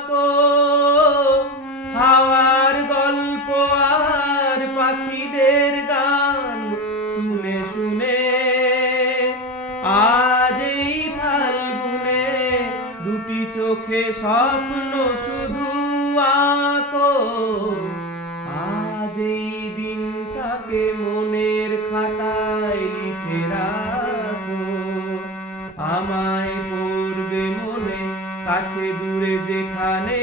আঁকো হাওয়ার গল্প আর পাখিদের গান শুনে শুনে। আজ এই ফাল্গুনে দুটি চোখে স্বপ্ন শুধু আঁকো। আজ এই দিনটাকে মনের খাতায় লিখে রাখো। আমায় পড়বে মনে, কাছে দূরে যেখানে